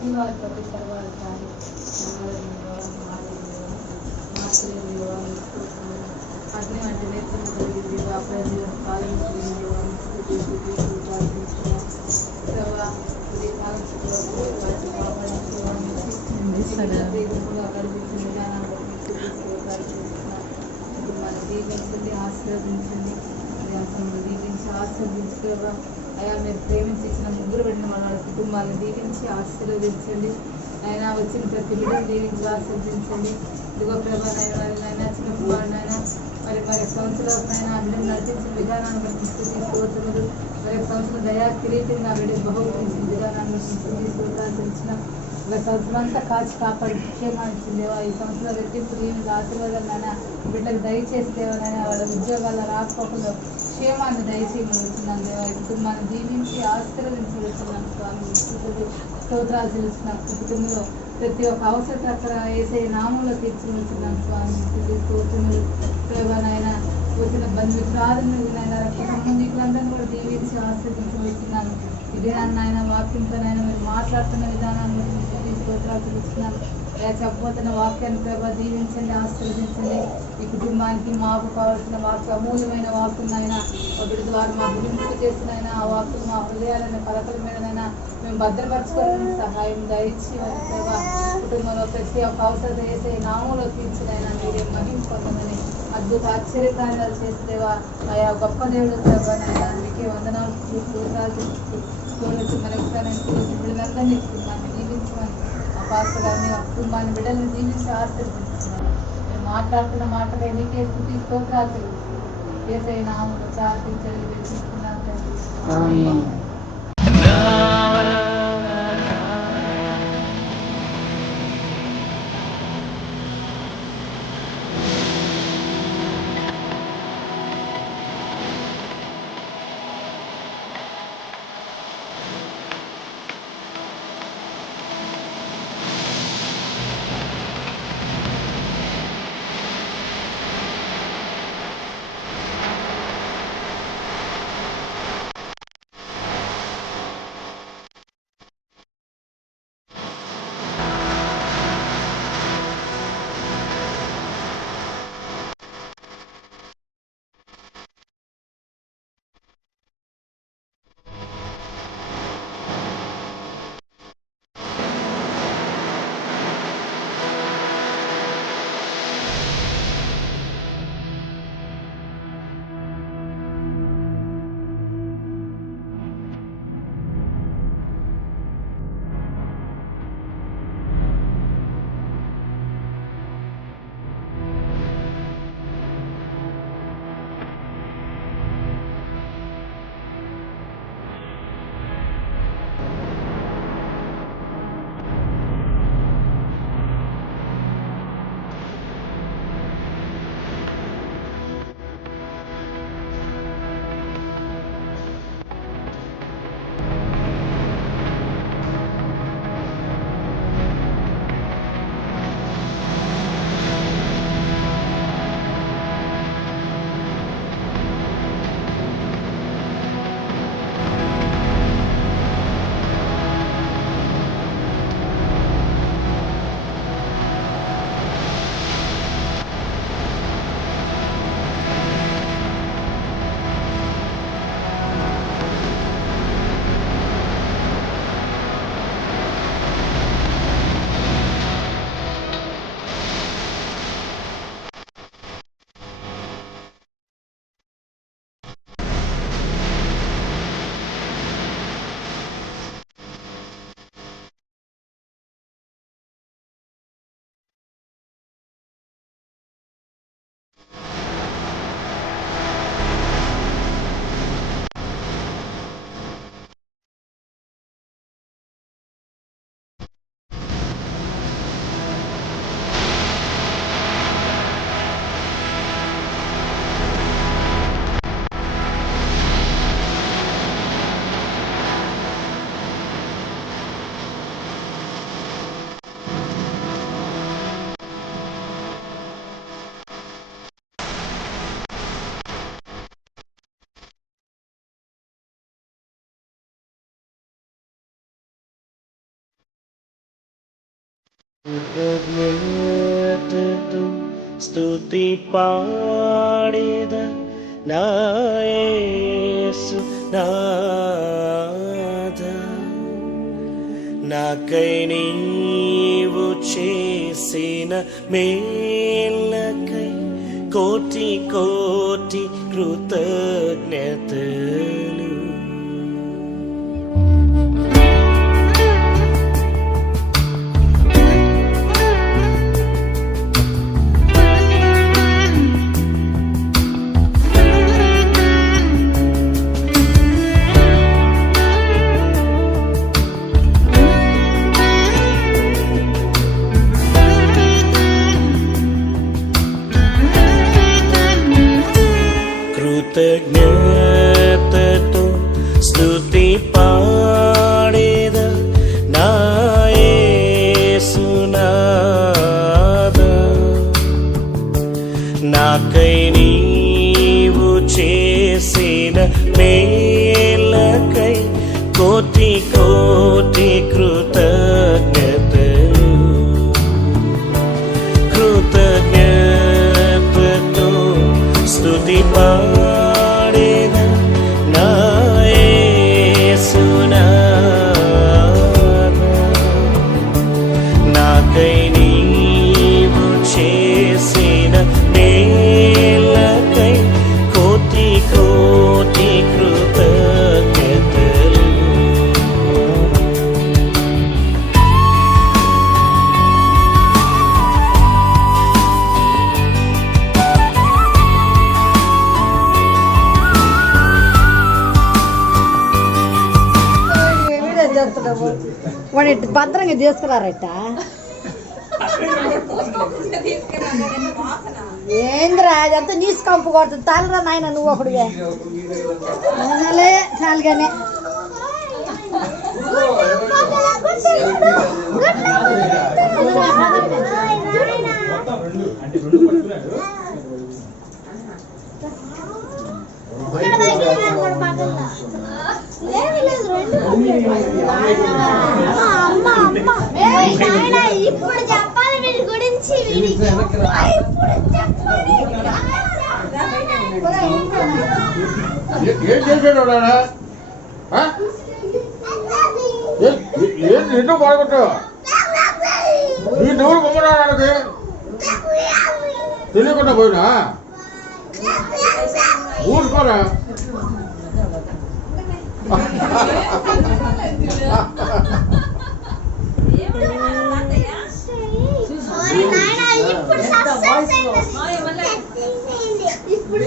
ప్రతి వారి ప్రతి సర్వాలు కానీ అగ్ని వంటి నేత్రం కలిగింది ప్రజల కాలం దీవించండి, ఆశీర్వదించండి. దీవించి ఆశీర్వదించుకోవా అయ్యా. మీరు ప్రేమించి ఇచ్చిన ముగ్గురు పెట్టిన వాళ్ళ కుటుంబాలను దీవించి ఆశీర్వదించండి. అయినా వచ్చిన ప్రతి బిడ్డను దీవించి ఆశీర్వదించండి. ఇదిగో ప్రభానైనా చిన్న కుమారునైనా మరి సంవత్సరంలో ఆ బిడ్డను నడిపించిన విధానాన్ని బట్టి స్తోత్రములు. మరి సంవత్సరం దయా కిరీటిని ఆ బిడ్డకు బహుకరించిన విధానాన్ని బట్టి స్తోత్రాలు. ఒక సంవత్సరం అంతా కాచి కాపాడి క్షేమానిచ్చిందేవా. ఈ సంవత్సరం రెట్టింపు దీనికి ఆశీర్వాదాలైనా బిడ్డకు దయచేసి దేవనైనా వాళ్ళ ఉద్యోగాల రాకపోకుండా క్షేమాన్ని దయచేయమని వచ్చినాను దేవా. ఈ కుటుంబాన్ని దీవించి ఆశీర్వదించి వచ్చినాను స్వామి. స్తోత్రాలు చెల్లిస్తున్నాను. కుటుంబంలో ప్రతి ఒక్క అవసరం అక్కడ వేసే నామంలో తీర్చుని వచ్చినాను స్వామి. స్తోత్రములు. ప్రభానైనా వచ్చిన బంధుమిత్రాదులైనా రక్త సంబంధికులందరినీ కూడా దీవించి ఆశీర్వదించి వచ్చినాను. ఇది నాయన వాక్యంతోనైనా మీరు మాట్లాడుతున్న విధానాన్ని స్తోత్రాలు తెలుస్తున్నాను. అలా చెప్పబోతున్న వాక్యాన్ని ప్రభావ దీవించండి, ఆశీర్వదించండి. ఈ కుటుంబానికి మాకు కావాల్సిన వాక్య అమూల్యమైన వాక్కునైనా ఒకటి ద్వారా మా గురించి చేసిన ఆ వాక్కులు మా హృదయాలైన పలకల మీదనైనా మేము భద్రపరచుకోవాలని సహాయం దయచి వారి ప్రభావ కుటుంబంలో ప్రతి ఒక్క అవసరం వేసే నామంలో తీర్చినైనా మీరే మహిమ పొందమని అద్భుత ఆశ్చర్యకార్యాలు చేసేవా. ఆయా గొప్ప దేవుడు ప్రభావైనా మీకే వందనాలు స్తోత్రాలు బిడ్డలందరినీ కుటుంబాన్ని దీవించమని ఆ పాస్టర్ గారిని ఆ కుటుంబాన్ని బిడ్డలను దీవించి ఆశీర్వదించుకున్నాను. మీరు మాట్లాడుతున్న మాటలే నీకే స్తుతి స్తోత్రాలు తెలుస్తున్నాను. యేసయ్య నామములో ప్రార్థించండి, వేడుకుంటున్నాను తండ్రి. కృతజ్ఞతతో స్తుతి పాడేద నా యేసు నాథా, నాకై నీవు చేసిన మేలకై కోటి కోటి కృతజ్ఞతలు. కృతజ్ఞతతో స్తుతి పాడేద నా యేసు నాథా, నాకై నీవు చేసిన మేలకై కోటి కోటి కృతజ్ఞతలు. కృతజ్ఞతతో స్తుతి పాడేద నా యేసు నాథా, నాకై నీవు చేసిన మేలకై కోటి కోటి కృతజ్ఞతలు. వాడు భద్రంగా తీసుకురారట. ఏంద్రా అదంతా నీసు కంపు కొడుతుంది. తాళరా నాయన నువ్వు ఒకడుగా చాలుగానే. ఇప్పుడు చెప్పాలి వీడి గురించి. ఏం చేశాడు ఎన్నో బాగుంటా నీ నవ్వులు బొమ్మడానికి తెలియకుండా పోయినా ఊరుకోరా. ఇప్పుడు